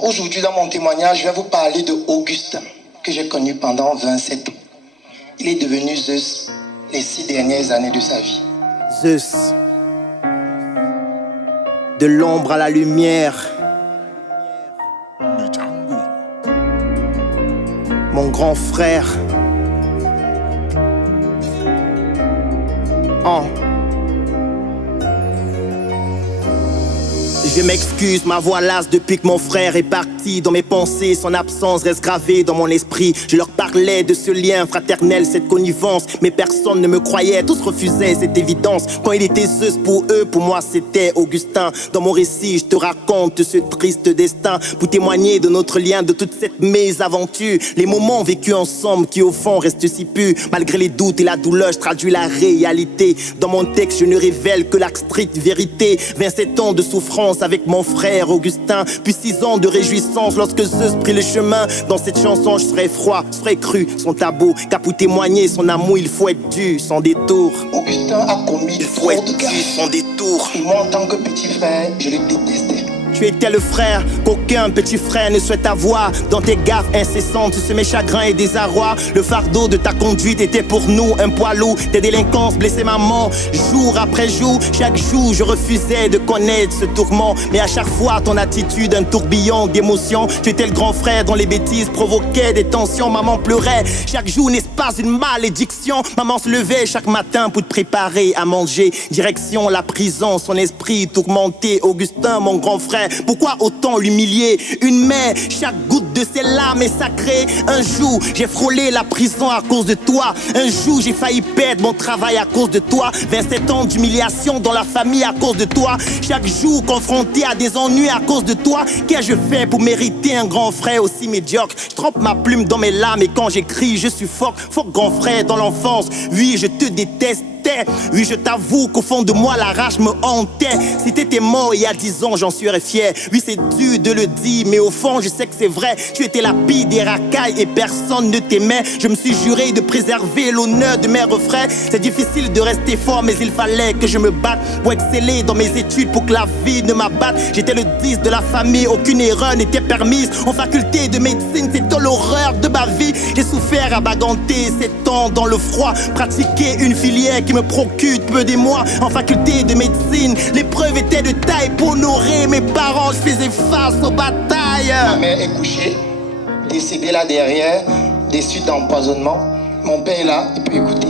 Donc aujourd'hui, dans mon témoignage, je vais vous parler de Augustin, que j'ai connu pendant 27 ans. Il est devenu Zeus les 6 dernières années de sa vie. Zeus, de l'ombre à la lumière, mon grand frère. Je m'excuse, ma voix lasse depuis que mon frère est parti. Dans mes pensées, son absence reste gravée dans mon esprit. Je leur parlais de ce lien fraternel, cette connivence, mais personne ne me croyait, tous refusaient cette évidence. Quand il était Zeus pour eux, pour moi c'était Augustin. Dans mon récit, je te raconte ce triste destin pour témoigner de notre lien, de toute cette mésaventure. Les moments vécus ensemble qui au fond restent si purs. Malgré les doutes et la douleur, je traduis la réalité. Dans mon texte, je ne révèle que la stricte vérité. 27 ans de souffrance avec mon frère Augustin, puis 6 ans de réjouissance lorsque Zeus prit le chemin. Dans cette chanson, je serai froid, je serai cru, son tabou, car pour témoigner son amour, il faut être dû, sans détour. Augustin a commis trop de gaffes. Sans détour. Et moi, en tant que petit frère, je le détestais. Tu étais le frère qu'aucun petit frère ne souhaite avoir. Dans tes gaffes incessantes, tu semais chagrin et désarroi. Le fardeau de ta conduite était pour nous un poids lourd. Tes délinquances blessaient maman jour après jour. Chaque jour, je refusais de connaître ce tourment. Mais à chaque fois, ton attitude, un tourbillon d'émotions. Tu étais le grand frère dont les bêtises provoquaient des tensions. Maman pleurait. Chaque jour n'est pas une malédiction. Maman se levait chaque matin pour te préparer à manger. Direction la prison, son esprit tourmenté. Augustin, mon grand frère, pourquoi autant l'humilier? Une mère, chaque goutte de ses larmes est sacrée. Un jour, j'ai frôlé la prison à cause de toi. Un jour, j'ai failli perdre mon travail à cause de toi. 27 ans d'humiliation dans la famille à cause de toi. Chaque jour, confronté à des ennuis à cause de toi. Qu'ai-je fait pour mériter un grand frère aussi médiocre? Je trempe ma plume dans mes larmes et quand j'écris, je suffoque. Faut grand frère dans l'enfance. Oui, je te déteste. Oui, je t'avoue qu'au fond de moi, la rage me hantait. Si t'étais mort il y a 10 ans, j'en serais fier. Oui, c'est dur de le dire, mais au fond, je sais que c'est vrai. Tu étais la pire des racailles et personne ne t'aimait. Je me suis juré de préserver l'honneur de mes refrains. C'est difficile de rester fort, mais il fallait que je me batte pour exceller dans mes études, pour que la vie ne m'abatte. J'étais le 10 de la famille, aucune erreur n'était permise. En faculté de médecine, c'était l'horreur de ma vie. J'ai souffert à baganter 7 ans dans le froid, pratiquer une filière qui me procure peu des mois. En faculté de médecine, l'épreuve était de taille pour honorer mes parents. Je faisais face aux batailles. Ma mère est couchée, décédée là derrière, des suites d'empoisonnement. Mon père est là, il peut écouter.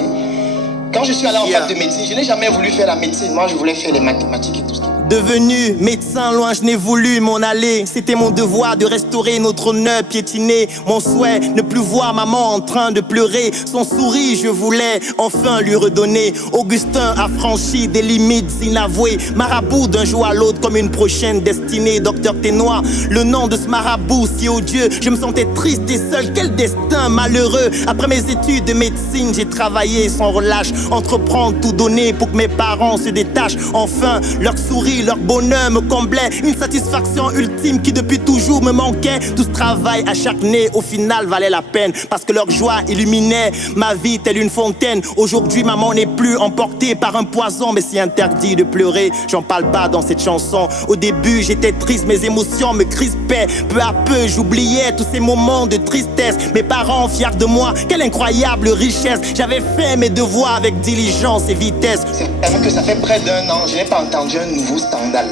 Quand je suis allé en fac de médecine, je n'ai jamais voulu faire la médecine. Moi, je voulais faire les mathématiques et tout ce qui... Devenu médecin, loin je n'ai voulu m'en aller. C'était mon devoir de restaurer notre honneur piétiné. Mon souhait, ne plus voir maman en train de pleurer. Son sourire, je voulais enfin lui redonner. Augustin a franchi des limites inavouées. Marabout d'un jour à l'autre comme une prochaine destinée. Docteur Ténois, le nom de ce marabout si odieux. Je me sentais triste et seul, quel destin malheureux. Après mes études de médecine, j'ai travaillé sans relâche. Entreprendre, tout donner pour que mes parents se détachent. Enfin, leur sourire, leur bonheur me comblait. Une satisfaction ultime qui depuis toujours me manquait. Tout ce travail acharné au final valait la peine, parce que leur joie illuminait ma vie telle une fontaine. Aujourd'hui maman n'est plus emportée par un poison, mais c'est interdit de pleurer, j'en parle pas dans cette chanson. Au début j'étais triste, mes émotions me crispaient. Peu à peu j'oubliais tous ces moments de tristesse. Mes parents fiers de moi, quelle incroyable richesse. J'avais fait mes devoirs avec diligence et vitesse. C'est vrai que ça fait près d'1 an, je n'ai pas entendu un nouveau scandale.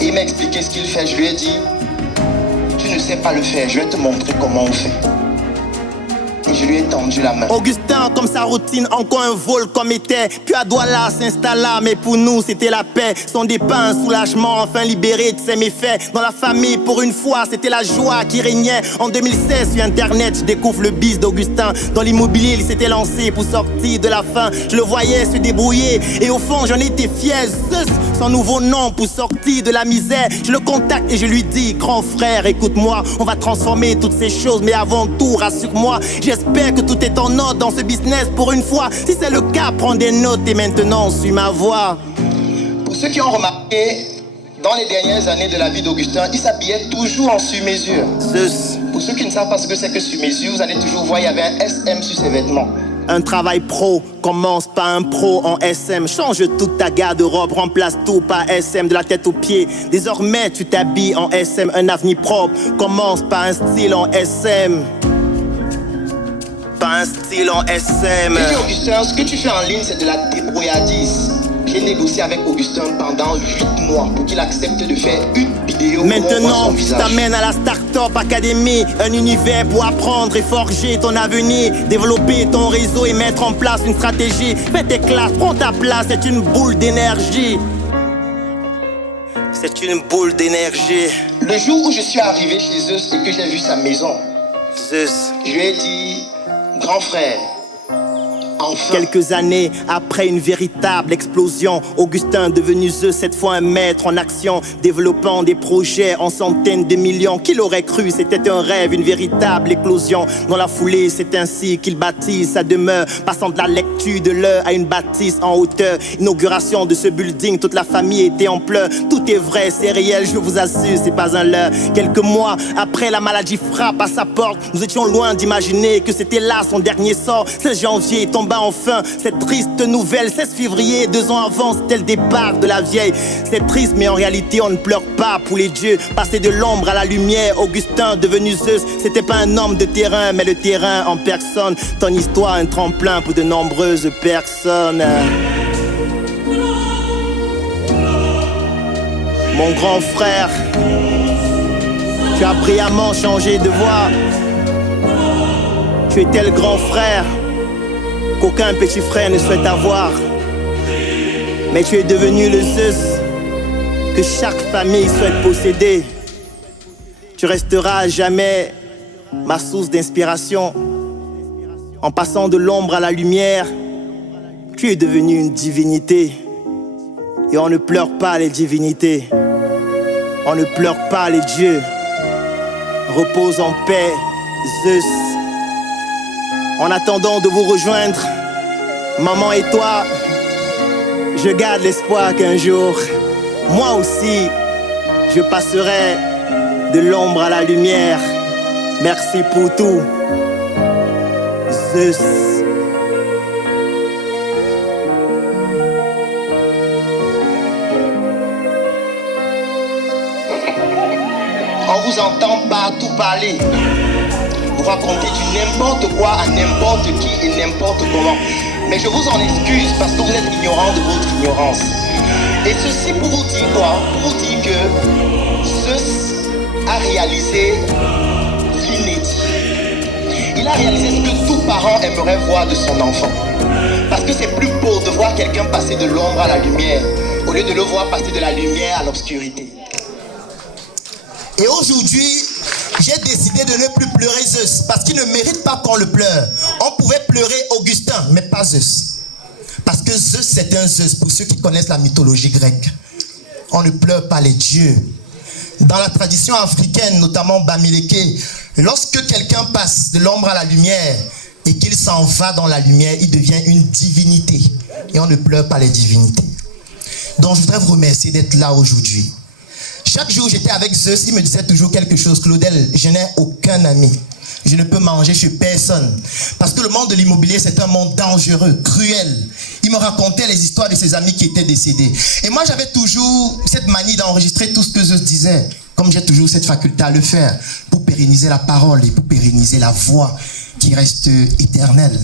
Et il m'a expliqué ce qu'il fait. Je lui ai dit, tu ne sais pas le faire, je vais te montrer comment on fait. Et je lui ai tendu la main. Augustin, comme sa routine, encore un vol comme était. Puis à Douala s'installa, mais pour nous c'était la paix. Son départ, un soulagement, enfin libéré de ses méfaits. Dans la famille, pour une fois, c'était la joie qui régnait. En 2016, sur internet, je découvre le bis d'Augustin. Dans l'immobilier, il s'était lancé pour sortir de la faim. Je le voyais se débrouiller, et au fond j'en étais fier. Zeus, son nouveau nom pour sortir de la misère. Je le contacte et je lui dis, grand frère, écoute-moi, on va transformer toutes ces choses, mais avant tout, rassure-moi. J'espère que tout est en ordre dans ce business pour une fois. Si c'est le cas, prends des notes et maintenant suis ma voix. Pour ceux qui ont remarqué, dans les dernières années de la vie d'Augustin, il s'habillait toujours en sur-mesure. Zeus. Pour ceux qui ne savent pas ce que c'est que sur-mesure, vous allez toujours voir, il y avait un SM sur ses vêtements. Un travail pro commence par un pro en SM. Change toute ta garde-robe, remplace tout par SM de la tête aux pieds. Désormais tu t'habilles en SM. Un avenir propre commence par un style en SM. Pas un style en SM. Et puis Augustin, ce que tu fais en ligne, c'est de la débrouillardise. J'ai négocié avec Augustin pendant 8 mois pour qu'il accepte de faire une vidéo. Maintenant, je t'amène à la Startup Academy. Un univers pour apprendre et forger ton avenir. Développer ton réseau et mettre en place une stratégie. Fais tes classes, prends ta place, c'est une boule d'énergie. C'est une boule d'énergie. Le jour où je suis arrivé chez Zeus et que j'ai vu sa maison, Zeus, je lui ai dit, grand frère, enfin. Quelques années après une véritable explosion, Augustin devenu Zeus, cette fois un maître en action, développant des projets en centaines de millions. Qui l'aurait cru, c'était un rêve, une véritable éclosion. Dans la foulée, c'est ainsi qu'il bâtit sa demeure, passant de la lecture de l'heure à une bâtisse en hauteur. Inauguration de ce building, toute la famille était en pleurs. Tout est vrai, c'est réel, je vous assure, c'est pas un leurre. Quelques mois après, la maladie frappe à sa porte. Nous étions loin d'imaginer que c'était là son dernier sort. 16 janvier tomba enfin cette triste nouvelle. 16 février, 2 ans avant, c'était le départ de la vieille. C'est triste, mais en réalité, on ne pleure pas pour les dieux. Passer de l'ombre à la lumière, Augustin devenu Zeus, c'était pas un homme de terrain, mais le terrain en personne. Ton histoire, un tremplin pour de nombreuses personnes. Mon grand frère, tu as brillamment changé de voix. Tu étais le grand frère qu'aucun petit frère ne souhaite avoir. Mais tu es devenu le Zeus que chaque famille souhaite posséder. Tu resteras à jamais ma source d'inspiration. En passant de l'ombre à la lumière, tu es devenu une divinité. Et on ne pleure pas les divinités. On ne pleure pas les dieux. Repose en paix, Zeus. En attendant de vous rejoindre, maman et toi, je garde l'espoir qu'un jour, moi aussi, je passerai de l'ombre à la lumière. Merci pour tout, Zeus. On vous entend partout parler. Vous racontez du n'importe quoi à n'importe qui et n'importe comment. Mais je vous en excuse parce que vous êtes ignorant de votre ignorance. Et ceci pour vous dire quoi? Pour vous dire que Zeus a réalisé l'inédit. Il a réalisé ce que tout parent aimerait voir de son enfant. Parce que c'est plus beau de voir quelqu'un passer de l'ombre à la lumière au lieu de le voir passer de la lumière à l'obscurité. Et aujourd'hui, j'ai décidé de ne plus pleurer Zeus parce qu'il ne mérite pas qu'on le pleure. On pouvait pleurer Augustin, mais pas Zeus. Parce que Zeus, c'est un Zeus, pour ceux qui connaissent la mythologie grecque. On ne pleure pas les dieux. Dans la tradition africaine, notamment Bamileke, lorsque quelqu'un passe de l'ombre à la lumière et qu'il s'en va dans la lumière, il devient une divinité. Et on ne pleure pas les divinités. Donc je voudrais vous remercier d'être là aujourd'hui. Chaque jour j'étais avec Zeus, il me disait toujours quelque chose. Claudel, je n'ai aucun ami. Je ne peux manger chez personne. Parce que le monde de l'immobilier, c'est un monde dangereux, cruel. Il me racontait les histoires de ses amis qui étaient décédés. Et moi, j'avais toujours cette manie d'enregistrer tout ce que Zeus disait. Comme j'ai toujours cette faculté à le faire. Pour pérenniser la parole et pour pérenniser la voix qui reste éternelle.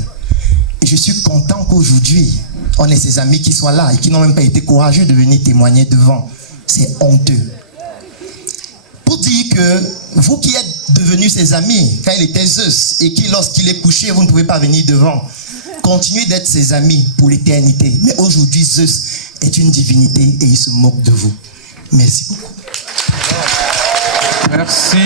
Et je suis content qu'aujourd'hui, on ait ces amis qui soient là et qui n'ont même pas été courageux de venir témoigner devant. C'est honteux. Pour dire que vous qui êtes devenus ses amis quand il était Zeus et qui lorsqu'il est couché vous ne pouvez pas venir devant, continuez d'être ses amis pour l'éternité. Mais aujourd'hui Zeus est une divinité et il se moque de vous. Merci beaucoup. Merci.